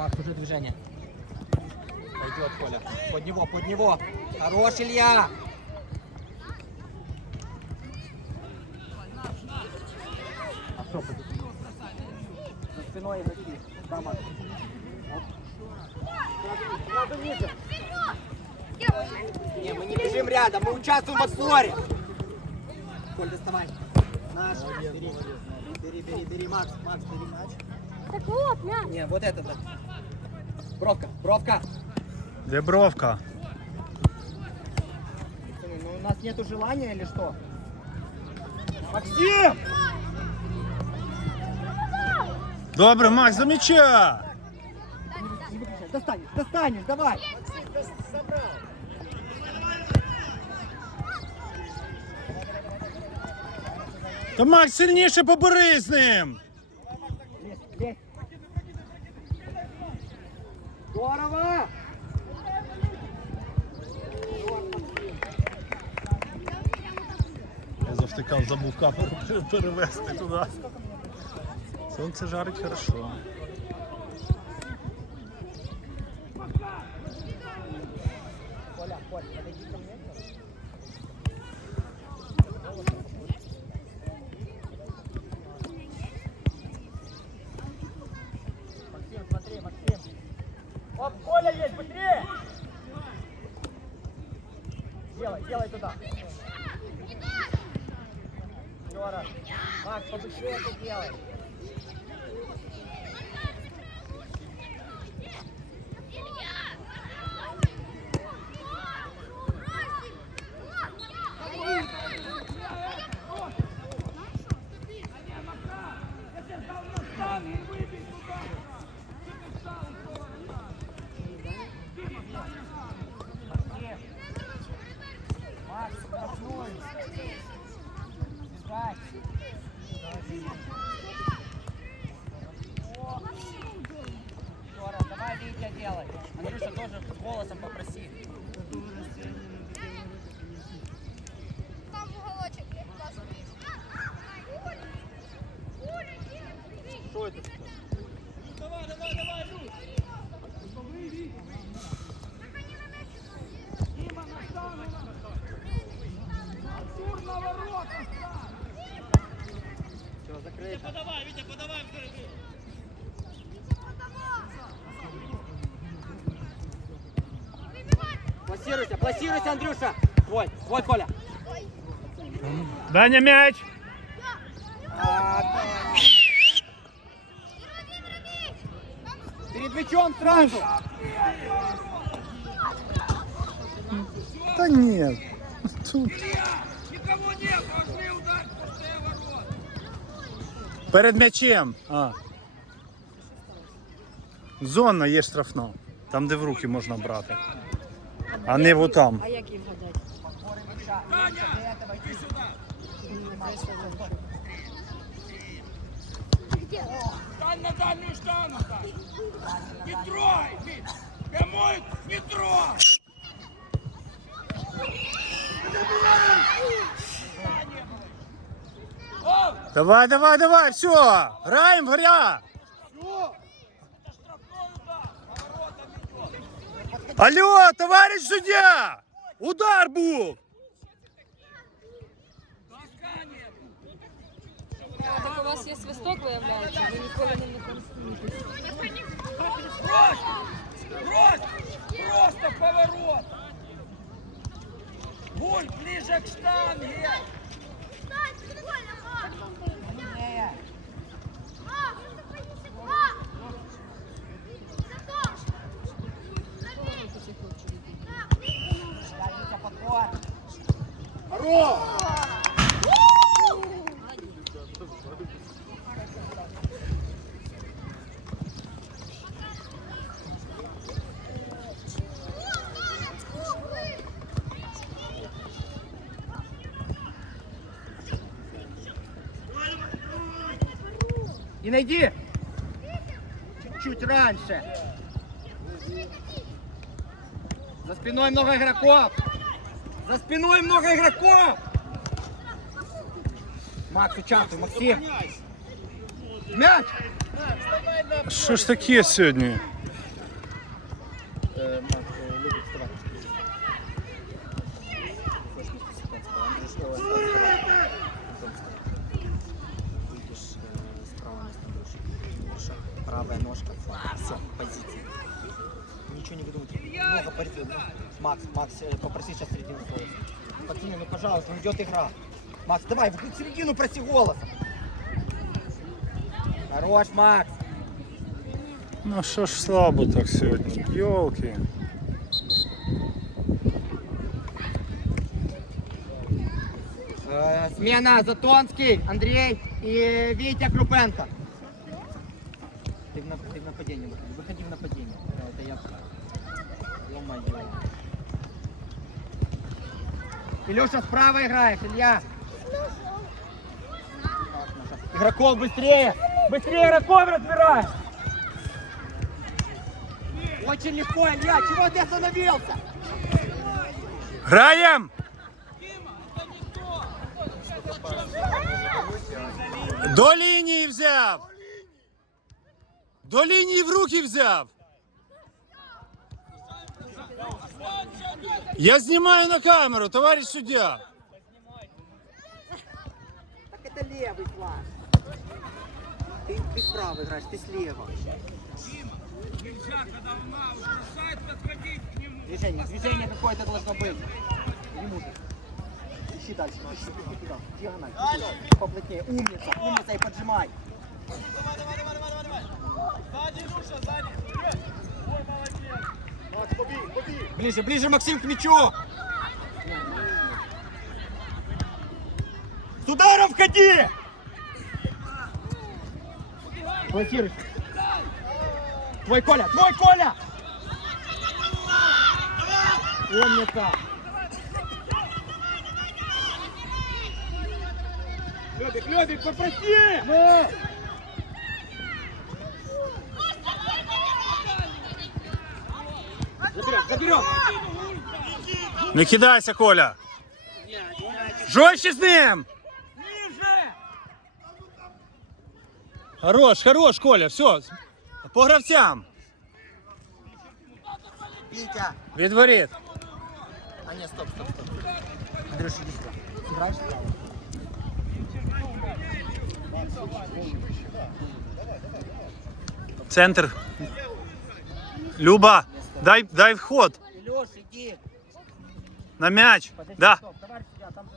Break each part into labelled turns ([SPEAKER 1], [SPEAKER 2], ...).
[SPEAKER 1] Макс, уже движение. Пойдет, Коля. Под него, под него. Хорош, Илья. А что будет? За спиной игроки. Да. Вот. Сразу ниже. Не, мы не бежим рядом, мы участвуем в отборе. Коль, доставай. Наш. Бери. Бери, бери, бери, Макс, Макс, бери мяч.
[SPEAKER 2] Так вот, мяч.
[SPEAKER 1] Не, вот этот. вот. Бровка, бровка.
[SPEAKER 3] Де бровка?
[SPEAKER 1] Ну, у нас нету желания или что? Максим!
[SPEAKER 3] Добре, Макс, до м'яча!
[SPEAKER 1] Не выключай, достанешь, достанешь, давай!
[SPEAKER 3] Та Макс сильніше побери з ним!
[SPEAKER 1] Здорово!
[SPEAKER 3] Я завтикав, забув камеру перевести туди. Сонце жарить хорошо.
[SPEAKER 1] Максим, смотри, Максим. Оп, Коля есть, быстрее! Делай, делай туда. Здорово. Макс, побыстрее это делай. Делай. Андрюша тоже голосом попроси.
[SPEAKER 2] Там уголочек.
[SPEAKER 1] Что это? Андрюша! Твой, твой, Коля!
[SPEAKER 3] Даня м'яч!
[SPEAKER 1] Да. Перед мячом сразу!
[SPEAKER 3] Та ні. Тут. Перед м'ячем. А. Зона є штрафна. Там, де в руки можна брати. А не вот там.
[SPEAKER 2] А як їм гадати?
[SPEAKER 4] Стань на дальнюю штангу так. Не трой! Прямой не трой!
[SPEAKER 3] Давай, давай, давай, все. Граємо в гря.
[SPEAKER 4] Это штрафной удар! Поворотом идет!
[SPEAKER 3] Алло, товарищ суддя! Удар був!
[SPEAKER 4] Искание!
[SPEAKER 5] Так у вас є свисток, виявляється, ви ніколи ним не користуєтесь.
[SPEAKER 4] Брось! Брось! Просто поворот! Гуль ближе к штанге!
[SPEAKER 1] Дайте И найди! Чуть-чуть раньше. За спиной много игроков. За спиной много игроков. Макс, участвуй, Максим. Мяч!
[SPEAKER 3] Що ж таке сьогодні?
[SPEAKER 1] э, Макс э, любит вставать. Хочешь вместе ситуацию? Андрюш, о, вставай, вставай. Антон, вставай. Выйдешь э, справа вместо Андрюши. Хорошо. Правая ножка. Все, позиция. Ничего не выдумывайте. Много борьбы. много. Макс, Макс, э, попроси сейчас середину голоса. Пацаны, ну пожалуйста, ну идет игра. Макс, давай, в середину проси голос. Хорош, Макс.
[SPEAKER 3] Ну що ж слабо так сьогодні. Йолки.
[SPEAKER 1] Э, смена Затонский, Андрей и Витя Крупенко. Ты в, нап- ты в нападении выходи. Выходи в нападение. Да, это я. Ё-моё. Илюша справа играешь, Илья. Игроков быстрее! Быстрее игроков разбирай! Очень легко, Илья, чего ты остановился?
[SPEAKER 3] Граєм! До лінії взяв! До лінії в руки взяв! Я знімаю на камеру, товариш суддя!
[SPEAKER 1] Это левый флаг. Ты, ты справа играешь, ты слева.
[SPEAKER 4] Нельзя, когда он бросает, подходить к нему.
[SPEAKER 1] Движение, движение какое-то должно быть. Ему ты. Ищи дальше, ищи, ищи туда. Диагональ. Поплотнее. Умница, умница и поджимай. Ближе, ближе, Максим, к мячу! С ударом входи! Блокируй. Твой Коля, твой Коля! Умница! Лёбик, Лёбик, попроси! Ну! Заберем, заберем!
[SPEAKER 3] Не кидайся, Коля! Жорстче з ним! Хорош, хорош, Коля, все. По гравцям.
[SPEAKER 1] Витя!
[SPEAKER 3] Від воріт.
[SPEAKER 1] А нет, стоп, стоп, стоп. Андрюш, иди сюда. Сыграешь справа?
[SPEAKER 3] Центр. Люба, дай, дай вход
[SPEAKER 1] Илюш, иди!
[SPEAKER 3] на м'яч.
[SPEAKER 1] Подожди,
[SPEAKER 3] Да.
[SPEAKER 1] стоп, товарищ судья, там...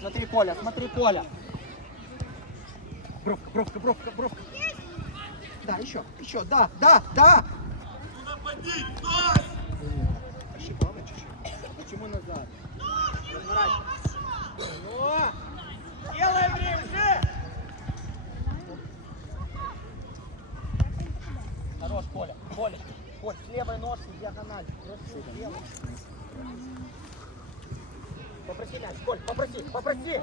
[SPEAKER 1] Смотри, Коля, смотри, Коля. Бровка, бровка, бровка, бровка. Да, еще, еще, да, да, да. Ошибала чуть-чуть. Почему назад? Разворачивайся. Ну, делай время Хорош, Коля, Коля. Коль, с левой ножки диагональ. Просто делай. Попроси мяч, Коль, попроси, попроси.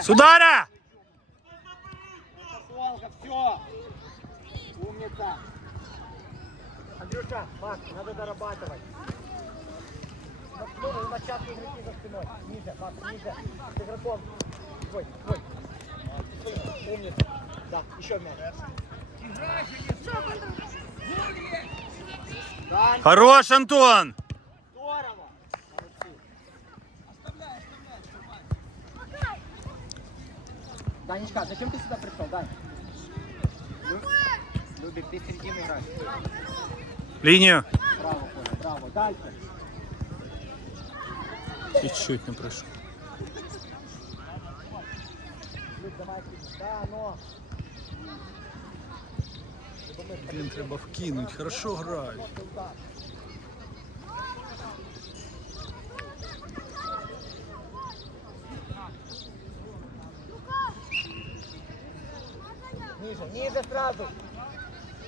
[SPEAKER 3] С удара!
[SPEAKER 1] Солга, все. Умница. Андрюша, Макс, надо дорабатывать. Ну, ну, на частные игроки за спиной. Ниже, Макс, ниже. С игроком. Твой, твой. Умница. Да, еще мяч.
[SPEAKER 4] Играй же, не Гол есть.
[SPEAKER 1] Да,
[SPEAKER 3] Хорош, Антон!
[SPEAKER 1] Данечка, зачем ты сюда пришел, Дань? Лю- Любик, ты середину играешь.
[SPEAKER 3] Лінію.
[SPEAKER 1] Браво, Коля, браво. Дальше.
[SPEAKER 3] Чуть-чуть не пройшов.
[SPEAKER 1] Люк, давай. Да, но.
[SPEAKER 3] Блін, треба вкинуть, хорошо грають.
[SPEAKER 1] Удар. сразу.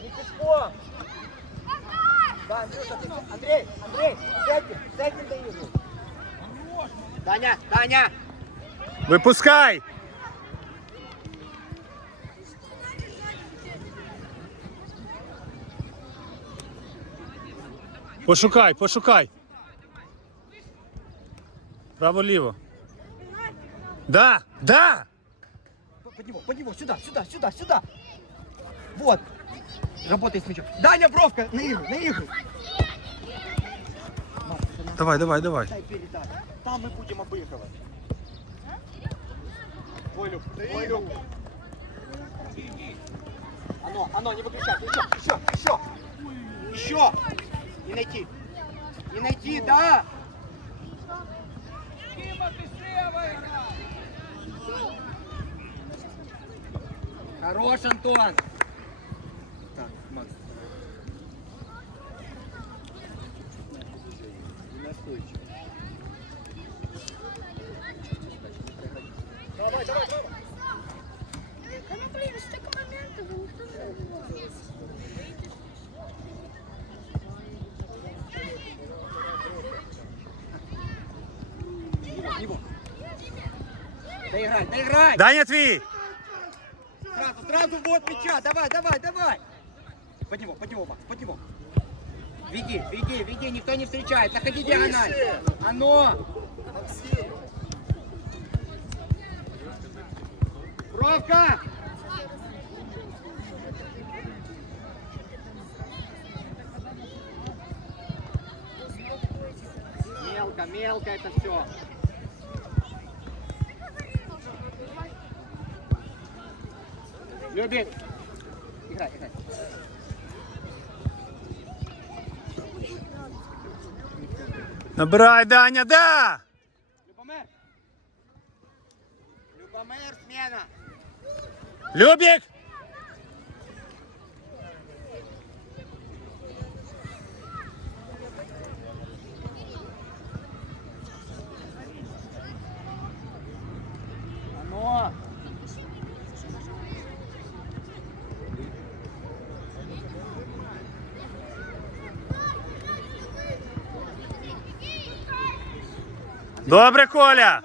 [SPEAKER 1] Не пешком. Да, Андрюша, ты... Андрей, Андрей, с этим, с этим доигрывай. Даня, Даня!
[SPEAKER 3] Випускай! Пошукай, пошукай. Право-ліво. Да, да!
[SPEAKER 1] Под него, под него, сюда, сюда, сюда, сюда. Вот. Работай с мячом. Даня, бровка, наигрывай, наигрывай.
[SPEAKER 3] Давай, давай, давай.
[SPEAKER 1] Дай передай. Там мы будем обыгрывать. Твой люк, твой люк. Оно, оно, не выключай. Еще, еще, еще. Еще. Не найти. Не найти, да. Хорош, Антон. Так, Макс. Настойчиво. Давай, давай, давай.
[SPEAKER 2] Да ну блин, столько моментов, и никто не забивает.
[SPEAKER 1] Его. Доиграй, доиграй.
[SPEAKER 3] Даня твій!
[SPEAKER 1] Сразу, сразу вот мяча. Давай, давай, давай. Под него, под него, Макс, под него. Веди, веди, веди, никто не встречает. Находи диагональ. Оно. Бровка. Мелко, мелко это все. Любит. Играй, играй.
[SPEAKER 3] Набирай, Даня, да!
[SPEAKER 1] Любомир. Любомир, смена.
[SPEAKER 3] Любік!
[SPEAKER 1] Оно.
[SPEAKER 3] Добре, Коля!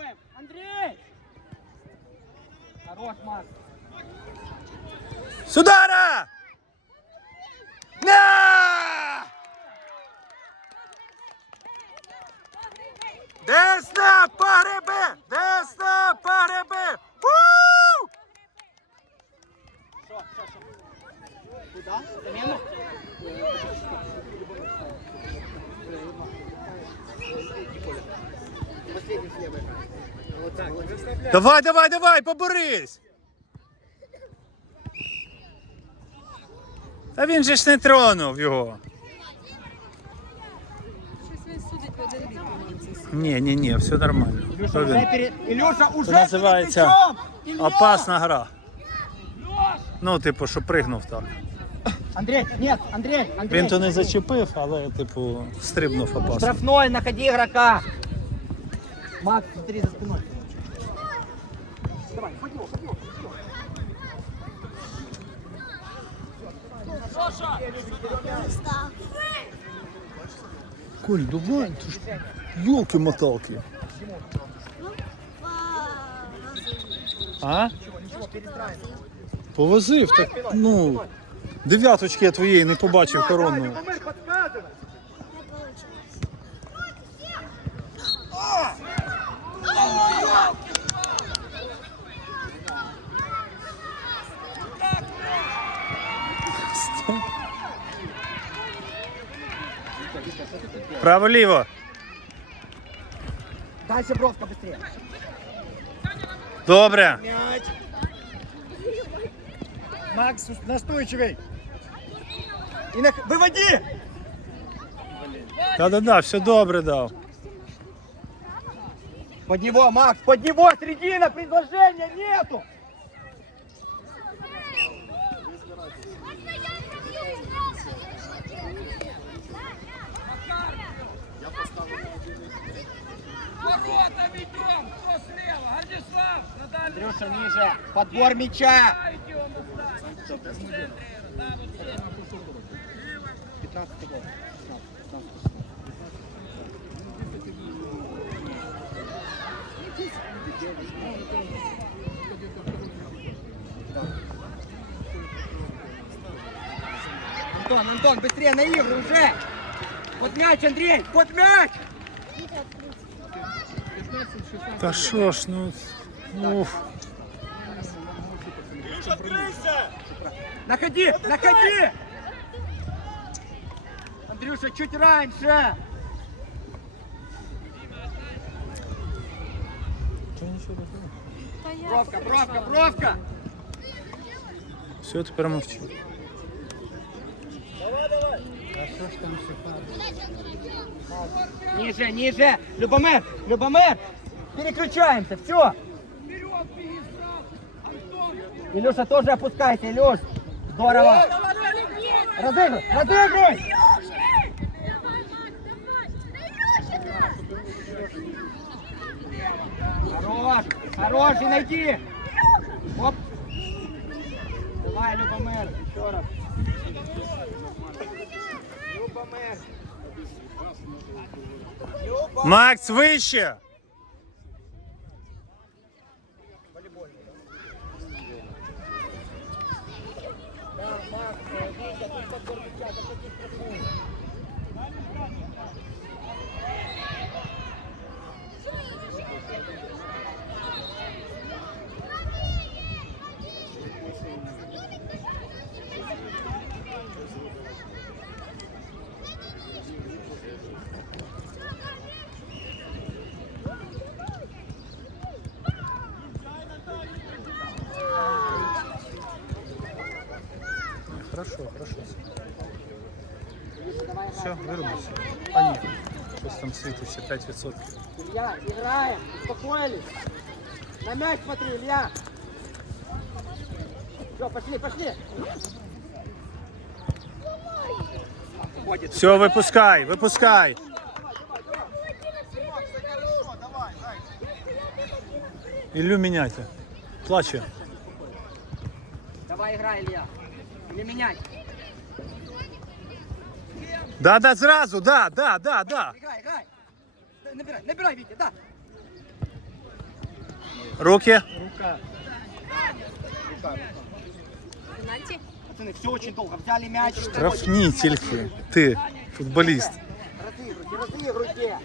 [SPEAKER 3] Давай, давай, давай, поборись! Та він же ж не тронув його. Ні, ні, ні, все нормально.
[SPEAKER 1] Илюша,
[SPEAKER 3] Що
[SPEAKER 1] уже
[SPEAKER 3] він?
[SPEAKER 1] перед... Уже
[SPEAKER 3] Це називається! Опасна гра. Ну, типу, що пригнув так.
[SPEAKER 1] Андрей, нет, Андрей, Андрей.
[SPEAKER 3] Він то не зачепив, але, типу, стрибнув опасно.
[SPEAKER 1] Штрафной, находи игрока. Макс, смотри за спиной.
[SPEAKER 3] Коль, давай, ты ж елки-моталки. А? Повозив, так, ну, дев'яточки я твоєї не побачив коронної. Право-ліво.
[SPEAKER 1] Дальше бровка быстрее.
[SPEAKER 3] Добре.
[SPEAKER 1] Мяч. Макс, настойчивый. И на... Выводи!
[SPEAKER 3] Да-да-да, все добре дав.
[SPEAKER 1] Под него, Макс, под него, середина, предложения нету! Андрюша, ниже. Подбор мяча.
[SPEAKER 4] Дайте он оставить.
[SPEAKER 1] 15 гол. 16, 15, 16. Антон, Антон, быстрее на игру уже! Вот мяч, Андрей! Вот мяч!
[SPEAKER 3] Та що ж, ну. Уф.
[SPEAKER 1] Находи, находи! Андрюша, чуть раньше! Бровка, бровка, бровка!
[SPEAKER 3] Все, тепер мовчи.
[SPEAKER 1] Ниже, ниже! Любомир, Любомир! Переключаемся, все!
[SPEAKER 4] Вперед, беги сразу! Антон!
[SPEAKER 1] Илюша, тоже опускайся, Илюш! Здорово! Разыгрывай, разыгрывай! Хорош, хорош, и найди! Оп! Давай, Любомир, еще раз. Любомир! Люба!
[SPEAKER 3] Макс, вище!
[SPEAKER 1] Да, Макс, э, Витя, тут подбор мяча, заходи в штрафную.
[SPEAKER 3] Хорошо, хорошо.
[SPEAKER 1] Илюша, давай
[SPEAKER 3] Все,
[SPEAKER 1] играй.
[SPEAKER 3] вирубився. А ні. Щось там світиться, 5%.
[SPEAKER 1] Илья, играем, успокоились. На мяч смотри, Илья. Все, пошли, пошли. Ходит.
[SPEAKER 3] Все, випускай, випускай. Іллю міняйте. Плаче.
[SPEAKER 1] Давай играй, Илья. Или меняй.
[SPEAKER 3] Да, да, зразу, да, да, да, да.
[SPEAKER 1] Играй, играй. Набирай, набирай, Витя, да.
[SPEAKER 3] Руки.
[SPEAKER 1] Рука. Рука.
[SPEAKER 5] Пенальті?
[SPEAKER 1] Пацаны, все очень долго. Взяли мяч.
[SPEAKER 3] Штрафні тільки. Ти, футболіст.
[SPEAKER 1] Разыгрывайте, разыгрывайте.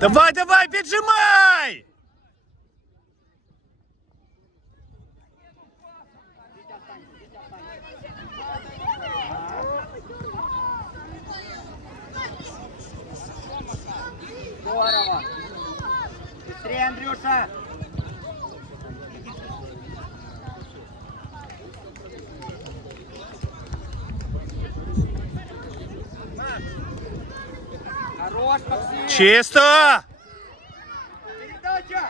[SPEAKER 3] Давай, давай, піджимай!
[SPEAKER 1] Быстрее, Хорош, Максим.
[SPEAKER 3] Чисто!
[SPEAKER 1] Передача.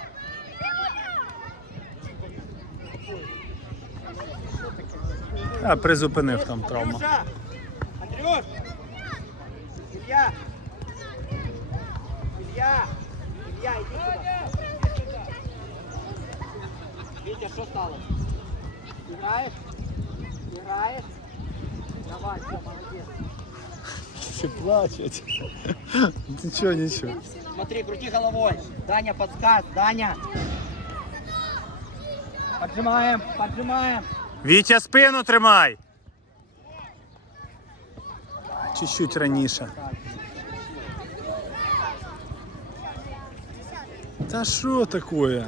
[SPEAKER 3] А, призупинив там травму.
[SPEAKER 1] Андрюш. Илья. Илья. Илья, иди сюда. Витя, что стало? Играешь? Играешь? Давай, все, молодец.
[SPEAKER 3] Всі плачуть. Нічого, нічого.
[SPEAKER 1] Смотри, крути головой. Даня, подсказ, Даня. Поджимаем, поджимаем.
[SPEAKER 3] Вітя, спину тримай. Чуть-чуть раніше. Та що таке?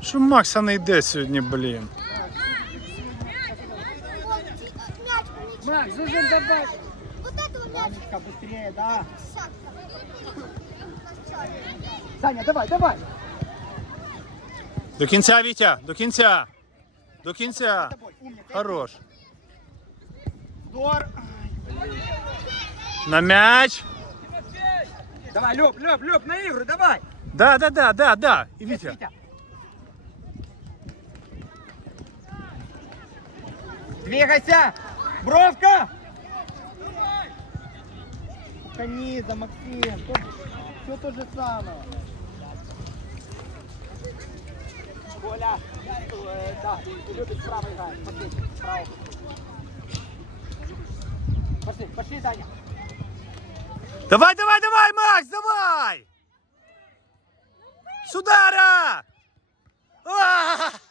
[SPEAKER 3] Що Макса не йде сьогодні, блін?
[SPEAKER 1] Макс, зажим давай.
[SPEAKER 2] Вот этого мячика.
[SPEAKER 1] Данечка, быстрее, да. Даня, давай, давай.
[SPEAKER 3] До кінця, Вітя, до кінця. До кінця.
[SPEAKER 1] С тобой, умник.
[SPEAKER 3] Хорош.
[SPEAKER 1] Здор.
[SPEAKER 3] На м'яч.
[SPEAKER 1] Давай, Люб, Люб, Люб, на игру, давай.
[SPEAKER 3] Да, да, да, да, да. І Вітя.
[SPEAKER 1] Двигайся! Бровка! Каниза, Максим, все то же самое. Коля, да, любит справа играть. Пошли, справа. Пошли, пошли, Даня.
[SPEAKER 3] Давай, давай, давай, Макс, давай! Судара! А -а -а!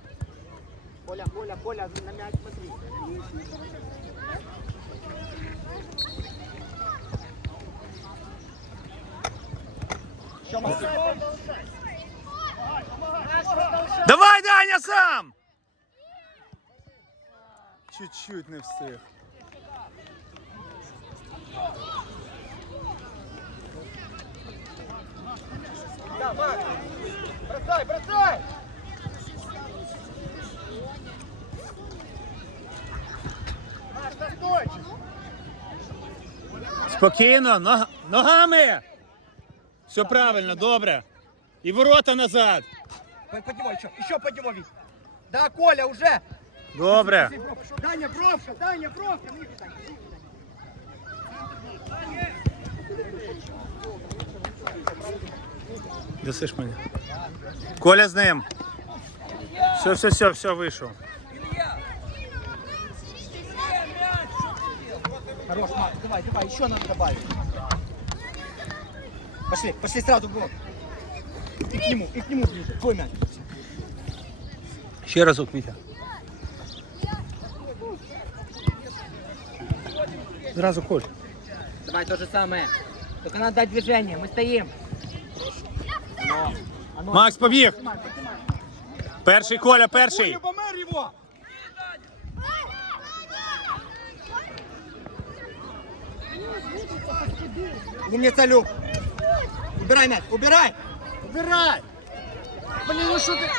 [SPEAKER 1] Коля, на мяч смотри. Еще Максим.
[SPEAKER 3] Давай, Даня, сам! Чуть-чуть не встиг.
[SPEAKER 1] Да, Макс. Бросай, бросай!
[SPEAKER 3] Спокійно, ног- ногами! Все правильно, добре. І ворота назад.
[SPEAKER 1] Поднимай еще, еще поднимай, Вить. Да, Коля, уже!
[SPEAKER 3] Добре.
[SPEAKER 1] Даня, бровка, Даня, бровка!
[SPEAKER 3] Досиш мені. Коля з ним. Все, все, все, все, вийшов.
[SPEAKER 1] Хорош, Макс, давай, давай, еще надо добавить. Пошли, пошли сразу в гол. И к нему, и к нему ближе. Твой мяч.
[SPEAKER 3] Ще разок, Мітя. Зразу Коль.
[SPEAKER 1] Давай то же самое. Только надо дать движение, мы стоим.
[SPEAKER 3] Макс, побіг! Перший Коля, перший.
[SPEAKER 1] Умница, Люб! Убирай мяч, убирай! Убирай! Блин, ну что ты...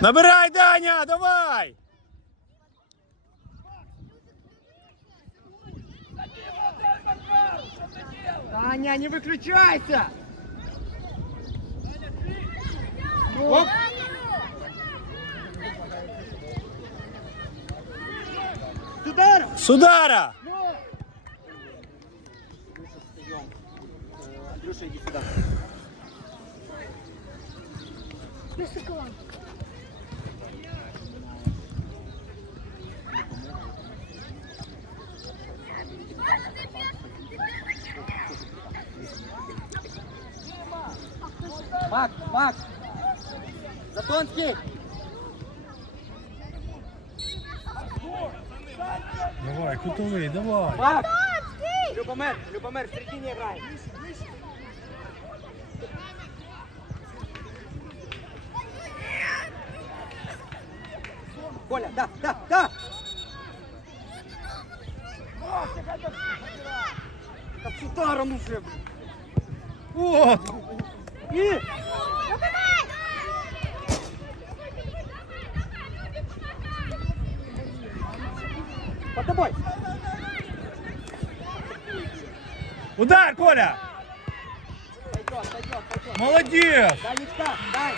[SPEAKER 3] Набирай, Даня, давай!
[SPEAKER 1] Таня, не выключайся! Оп! Удар!
[SPEAKER 3] Судара!
[SPEAKER 1] Андрюша, иди сюда.
[SPEAKER 2] Высоко.
[SPEAKER 1] Макс, Макс! Затонский!
[SPEAKER 3] Давай, кутовий, давай.
[SPEAKER 1] Макс! Любомир, Любомир, в середине играй. Коля, да, да, да! Да с ударом уже, блин.
[SPEAKER 3] О!
[SPEAKER 1] И... Под тобой!
[SPEAKER 3] Удар, Коля!
[SPEAKER 1] Пойдет, пойдет, пойдет.
[SPEAKER 3] Молодец!
[SPEAKER 1] Дай!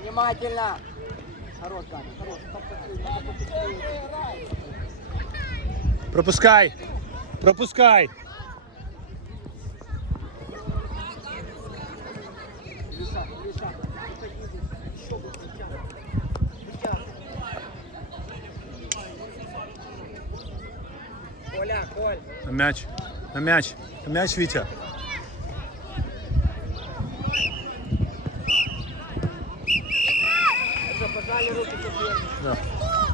[SPEAKER 1] Внимательно! Хорош, Даня, хорош.
[SPEAKER 3] Пропускай! Пропускай! На м'яч. На м'яч. На м'яч, Вітя.